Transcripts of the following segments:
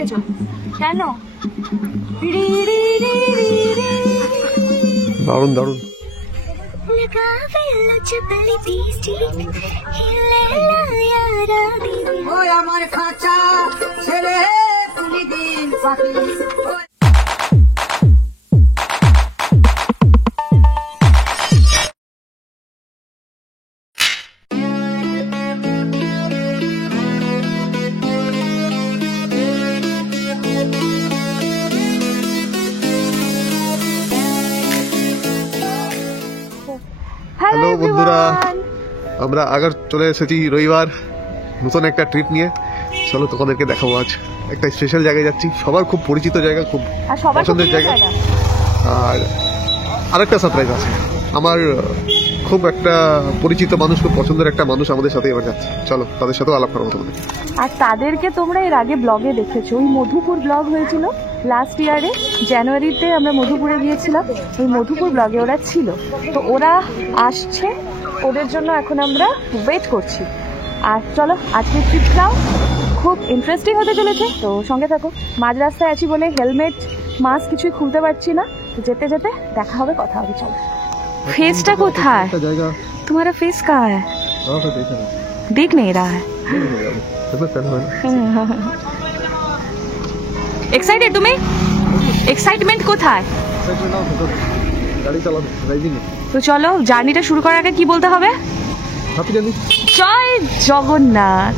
ডেকেছো কেন? দারুণ দারুণ। আমার খাঁচা ছেড়ে দিন পাখি। হ্যালো বন্ধুরা, আমরা আবার চলে এসেছি রবিবার নতুন একটা ট্রিপ নিয়ে। চলো তোমাদেরকে দেখাবো। আজ একটা স্পেশাল জায়গায় যাচ্ছি, সবার খুব পরিচিত জায়গা, খুব পছন্দের জায়গা। আর আরেকটা সারপ্রাইজ আছে, আমার খুব একটা পরিচিত মানুষ, খুব পছন্দের একটা মানুষ আমাদের সাথে এবার যাচ্ছে। চলো তাদের সাথেও আলাপ করবো তোমাদের। আর তাদেরকে তোমরা এর আগে ব্লগে দেখেছো, ওই মধুপুর ব্লগ হয়েছিল লাস্ট ইয়ারে জানুয়ারিতে, আমরা মধুপুরে গিয়েছিলাম। ওই মধুপুর ব্লগে ওরা ছিল, তো ওরা আসছে, ওদের জন্য এখন আমরা ওয়েট করছি। আর চলো আজকের ট্রিপটাও খুব ইন্টারেস্টিং হতে চলেছে, তো সঙ্গে থাকো। মাঝ রাস্তায় আছি বলে হেলমেট মাস্ক কিছুই খুলতে পারছি না, তো যেতে যেতে দেখা হবে, কথা হবে। চলো। फेसটা কোথায়? तुम्हारा फेस कहाँ है? देख नहीं रहा है। एक्साइटेड तुम्हें? एक्साइटमेंट কোথায়? তো চলো জার্নিটা শুরু করার আগে কি বলতে হবে? জয় জগন্নাথ।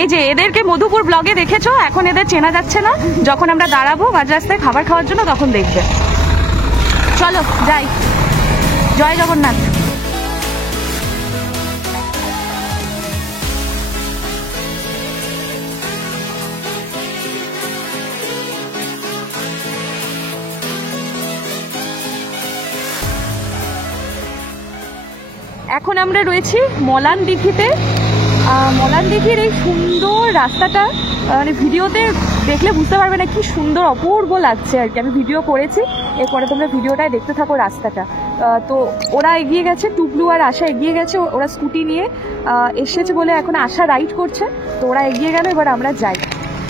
এই যে এদেরকে মধুপুর ব্লগে দেখেছো, এখন এদের চেনা যাচ্ছে না। যখন আমরা দাঁড়াবো মাঝ রাস্তায় খাবার খাওয়ার জন্য, তখন দেখবে। চলো যাই। জয় জগন্নাথ। এখন আমরা রয়েছি মলান দিঘিতে। মলান দিঘির এই সুন্দর রাস্তাটা, মানে ভিডিওতে দেখলে বুঝতে পারবে না কি সুন্দর অপূর্ব লাগছে আর কি। আমি ভিডিও করেছি, এরপরে তোমরা ভিডিওটায় দেখতে থাকো রাস্তাটা। তো ওরা এগিয়ে গেছে, টুকলু আর আশা এগিয়ে গেছে, ওরা স্কুটি নিয়ে এসেছে বলে এখন আশা রাইড করছে, তো ওরা এগিয়ে গেল, এবার আমরা যাই।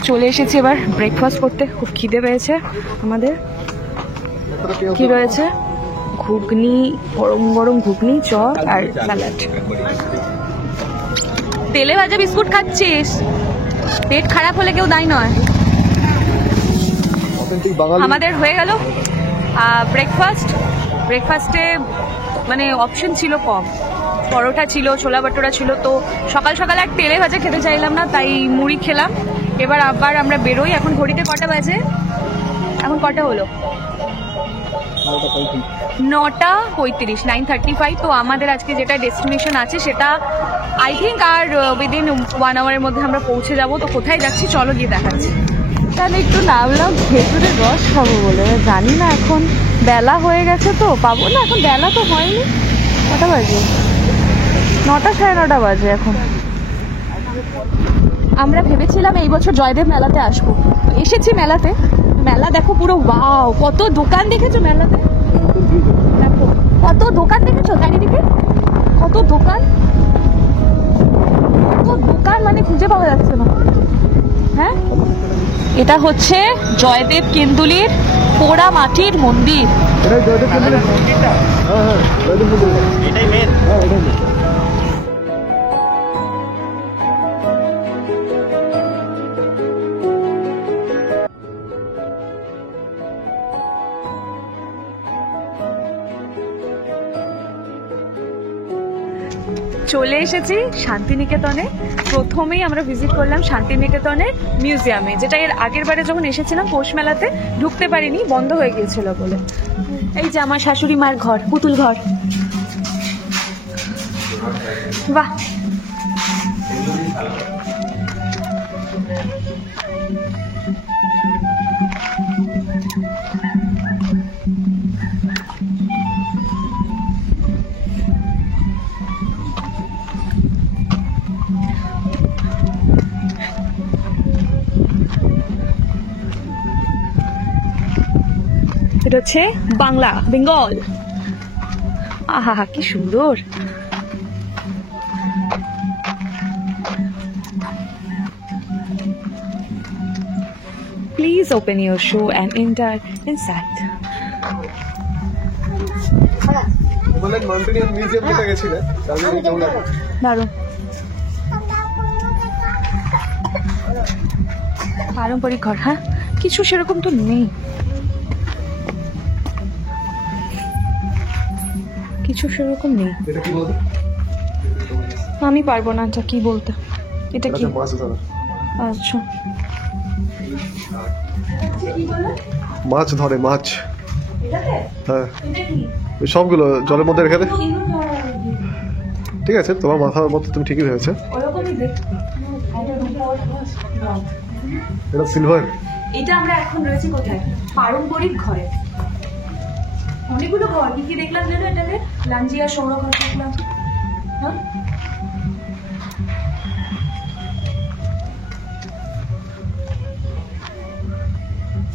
চলে এসেছি এবার ব্রেকফাস্ট করতে, খুব খিদে পেয়েছে আমাদের। কি রয়েছে? ঘুগনি, গরম গরম ঘুগনি, চপ আর স্যালাড। তেলে ভাজা বিস্কুট খাচ্ছিস? পেট খারাপ হলে কেউ দায়ী নয়। আমাদের হয়ে গেল ব্রেকফাস্টে মানে অপশন ছিল কম, পরোটা ছিল, ছোলা বাটোরা ছিল। তো সকাল সকাল আর তেলে ভাজা খেতে চাইলাম না, তাই মুড়ি খেলাম। এবার আবার আমরা বেরোই। এখন ঘড়িতে কটা বাজে? এখন কটা হলো? 9:35, 9:35। তো আমাদের আজকে যেটা ডেস্টিনেশন আছে সেটা আই থিঙ্ক আর উইদিন 1 আওয়ারের মধ্যে আমরা পৌঁছে যাব। তো কোথায় যাচ্ছি চলো গিয়ে দেখাচ্ছি। তাহলে একটু নামলাম খেজুরের রস খাবো বলে, জানি না এখন বেলা হয়ে গেছে তো পাবো না। এখন বেলা তো হয়নি, কটা বাজে? 9টা, 9:30 বাজে এখন। আমরা ভেবেছিলাম এই বছর জয়দেব মেলাতে আসবো, এসেছি মেলাতে। মেলা দেখো পুরো ওয়াও, কত দোকান দেখেছো মেলাতে? দেখো কত দোকান দেখেছো চারিদিকে, কত দোকান, কত দোকান, মানে খুঁজে পাওয়া যাচ্ছে না। হ্যাঁ, এটা হচ্ছে জয়দেব কেন্দুলির পোড়া মাটির মন্দির। চলে এসেছি শান্তিনিকেতনে। প্রথমেই আমরা ভিজিট করলাম শান্তিনিকেতনের মিউজিয়ামে, যেটা এর আগের বারে যখন এসেছিলাম পৌষ মেলাতে ঢুকতে পারিনি, বন্ধ হয়ে গিয়েছিল বলে। এই যে আমার শাশুড়ি মার ঘর, পুতুল ঘর। বাহ, এটা হচ্ছে বাংলা, বেঙ্গল। আহা কি সুন্দর। Please open your shoe and enter inside. Mountaineer museum যেটা গেছিলে দারুণ, পারম্পরিক ঘর। হ্যাঁ, কিছু সেরকম তো নেই, কিছু সেরকম নেই। এটা কি বলতো? আমি পারবো না এটা কি বলতে। এটা কি? আচ্ছা, মাছ ধরে, মাছ। হ্যাঁ, ওই সবগুলো জলের মধ্যে রেখে দে। ঠিক আছে, তোমার মাথার মতো তুমি ঠিকই ভেবেছো। এটা সিলভার। এটা আমরা এখন রয়েছি কোথায়? পারম্পরিক ঘরে। অনেকগুলো ঘর, কি কি দেখলাম যেন এটাতে? লাঞ্জিয়া সৌর ঘর দেখলাম। হ্যাঁ,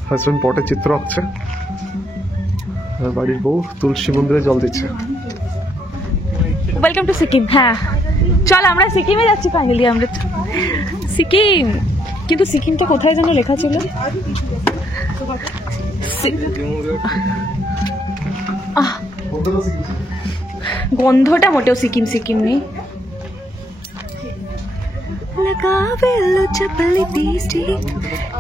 হাজবেন্ড পটে চিত্র আঁকছে, আর বাড়ির বউ তুলসী মন্দিরে জল দিচ্ছে। Welcome to Sikkim. হ্যাঁ চল, আমরা সিকিমে যাচ্ছি ফাইনালি। আমরা সিকিম, কিন্তু সিকিমটা কোথায় যেন লেখা ছিল? গন্ধটা মোটেও সিকিম সিকিম নেই। लगावेलो चपली लिपस्टिक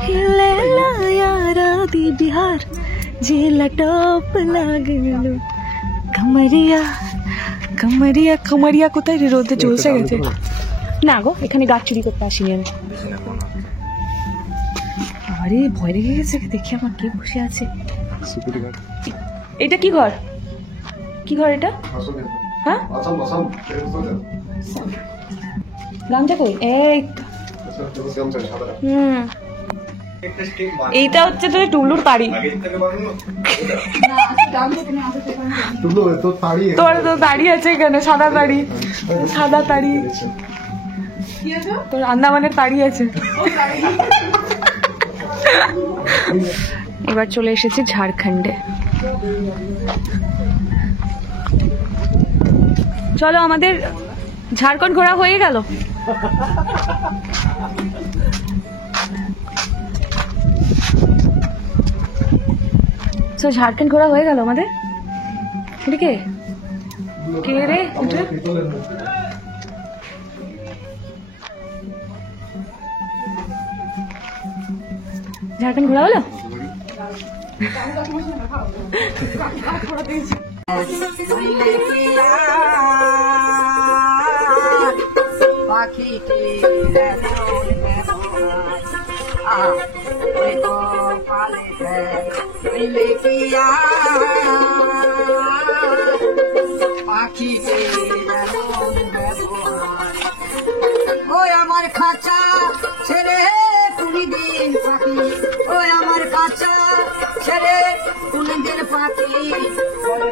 हिलेला यारा दी बिहार जेला टॉप लागेलो कमरिया कमरिया कमरिया কোথায় রোদে ঝলসে গেছে। না গো, এখানে গাছ চুরি করতে আসিনি আমি। আরে ভয় লেগে গেছে, দেখি আমার কে বসে আছে। এটা কি ঘর? কি ঘর এটা? হ্যাঁ, গামছা কই? এই এইটা হচ্ছে তোর টুলুর তাড়ি। তোর তো তাড়ি আছে এখানে, সাদা তাড়ি, সাদা তাড়ি। তোর আন্দামানের তাড়ি আছে। এবার চলে এসেছি ঝাড়খণ্ডে। চলো, আমাদের ঝাড়খণ্ড ঘোরা হয়ে গেল। ঝাড়খণ্ড ঘোরা হয়ে গেল আমাদের। কে কে রে? ঝাড়খণ্ড ঘোরা হলো। ওই আমার খাঁচা ছেড়ে কোনদিন পাখি, ওই আমার খাঁচা ছেড়ে কোনদিন পাখি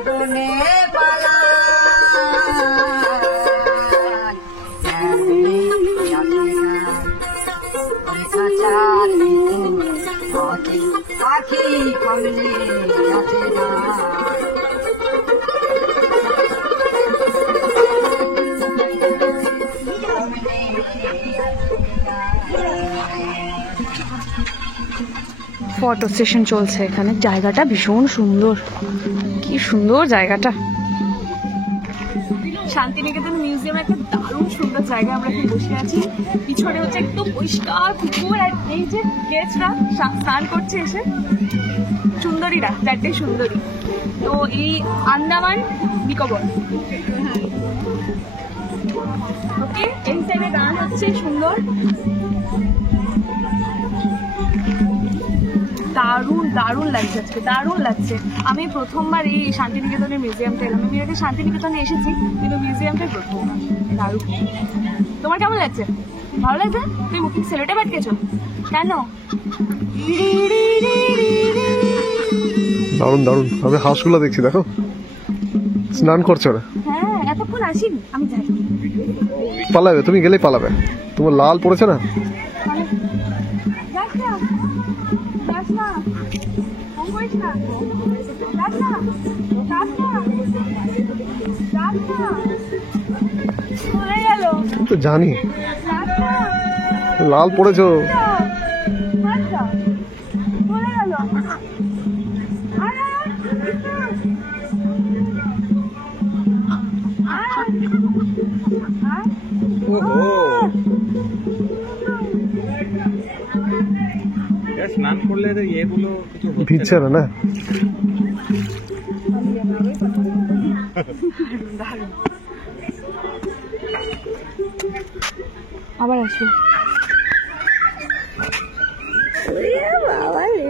বনে পালা পাখি কমলে আছে না। ফটো সেশন চলছে এখানে। জায়গাটা ভীষণ সুন্দর, কি সুন্দর জায়গাটা। শান্তিনিকেতন মিউজিয়াম একটা দারুণ সুন্দর জায়গা। আমরা এখন বসে আছি, পিছনে হচ্ছে একদম পরিষ্কার পুকুর, আর এই যে গেস্টরা স্নান করছে এসে, সুন্দরীরা, চারটে সুন্দরী। তো এই আন্দামান নিকোবর। ওকে, এই সাইডে গান হচ্ছে সুন্দর, দারুণ দারুণ লাগছে আজকে, দারুণ লাগছে। আমি প্রথমবার এই শান্তিনিকেতনের মিউজিয়ামটা এলাম। আমি আগে শান্তিনিকেতনে এসেছি, কিন্তু মিউজিয়ামটাই প্রথম। দারুণ। তোমার কেমন লাগছে? ভালো লাগছে? তুমি মুখে সেলোটেপ আটকেছো কেন? দারুণ দারুণ। আমি হাঁসগুলো দেখছি, দেখো স্নান করছে ওরা। হ্যাঁ, এতক্ষণ আসিনি আমি, যাই। পালাবে, তুমি গেলেই পালাবে। তোমার লাল পড়েছে না? তো জানি লাল পড়েছো। স্নান করলে এগুলো কিছু ভিজছে না না? আবার আসবে বাবা রে।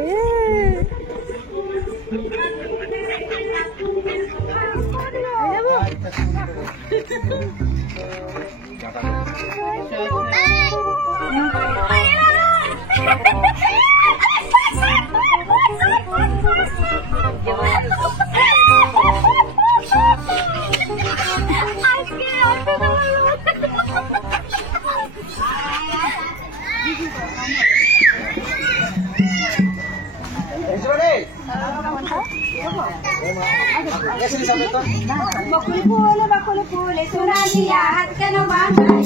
বকুল ফুল সোনা দিয়া হাত কেন বাঁধাই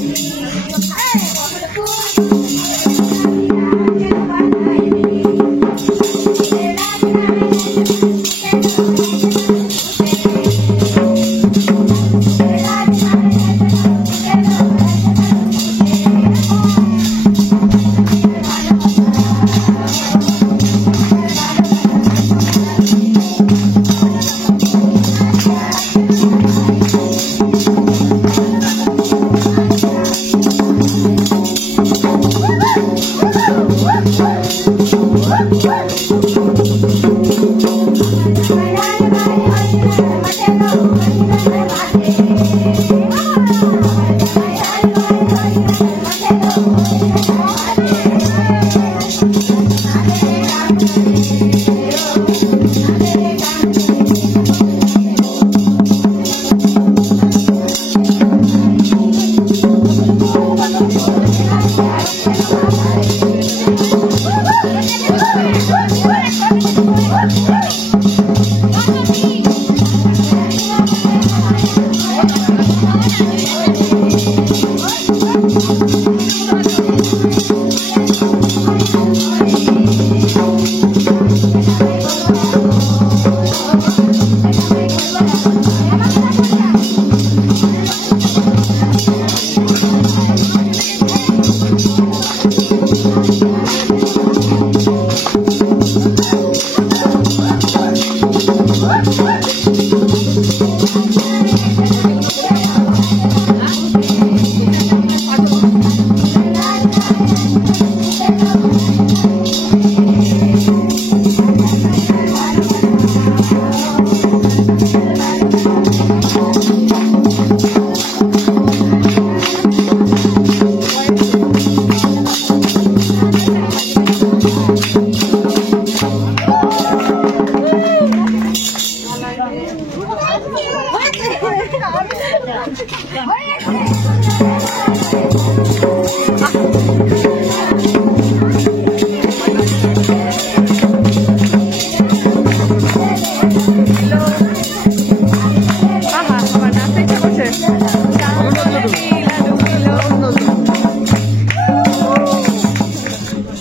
বকুল ফুল কেন বাঁধাই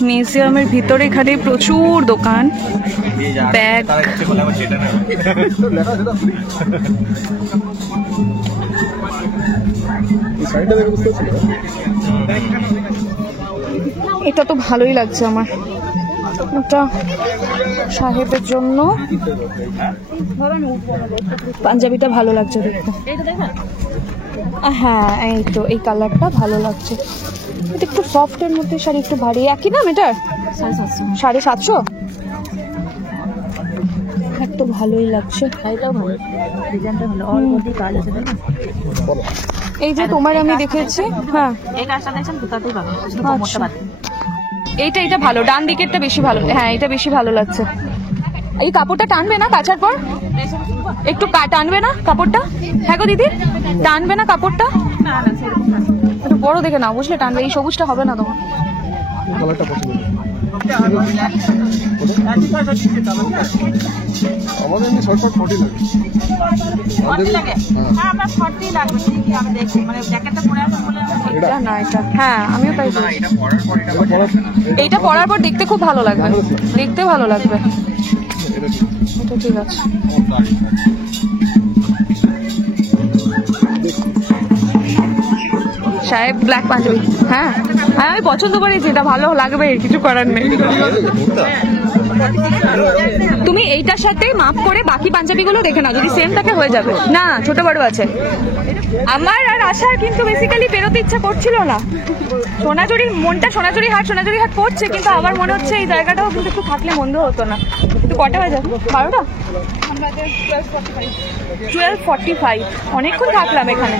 মিউজিয়ামের ভিতরে এখানে প্রচুর দোকান, ব্যাগ। এটা তো ভালোই লাগছে আমার, এটা সাহেবের জন্য পাঞ্জাবিটা ভালো লাগছে দেখতে। হ্যাঁ এই তো এই কালারটা ভালো লাগছে, এটা একটু সফটের মধ্যে শাড়ি, একটু ভারী। একই দাম এটার 750। একটু ভালোই লাগছে। এই যে তোমার আমি দেখেছি, হ্যাঁ এইটা এটা ভালো, ডান দিকেরটা বেশি ভালো। হ্যাঁ এটা বেশি ভালো লাগছে। এই কাপড়টা টানবে না কাচার পর? একটু টানবে না কাপড়টা? হ্যাঁ গো দিদি, টানবে না কাপড়টা? একটু বড় দেখে নাও বুঝলে, টানবে। এই সবুজটা হবে না তোমার। আমাদের এমনি শর্টকাট 40 লাগে। এটা না এটা, হ্যাঁ আমিও তাই বলছি। এটা পড়ার পর এটা পড়া এইটা পরার পর দেখতে খুব ভালো লাগবে, দেখতে ভালো লাগবে। এটা ঠিক আছে। সাহেব ব্ল্যাক পাঞ্জাবি, হ্যাঁ হ্যাঁ আমি পছন্দ করি, যেটা ভালো লাগবে কিছু করার নেই। তুমি এইটার সাথে মাপ করে বাকি পাঞ্জাবিগুলো দেখে নাও, যদি সেম থাকে হয়ে যাবে। না ছোট বড় আছে। আমার আর আশার কিন্তু বেসিক্যালি বেরোতে ইচ্ছা করছিল না। সোনাঝুরির মনটা সোনাঝুরি হাট পড়ছে, কিন্তু আমার মনে হচ্ছে এই জায়গাটাও কিন্তু একটু থাকলে মন্দ হতো না। একটু কটা বাজে? 12টা? 12:45। অনেকক্ষণ থাকলাম এখানে।